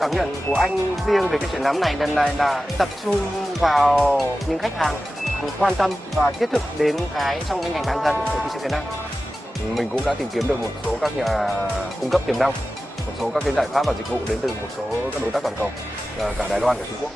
Cảm nhận của anh riêng về cái triển lãm này lần này là tập trung vào những khách hàng quan tâm và thiết thực đến trong cái ngành bán dẫn ở thị trường Việt Nam. Mình cũng đã tìm kiếm được một số các nhà cung cấp tiềm năng, một số các cái giải pháp và dịch vụ đến từ một số các đối tác toàn cầu, cả Đài Loan, cả Trung Quốc.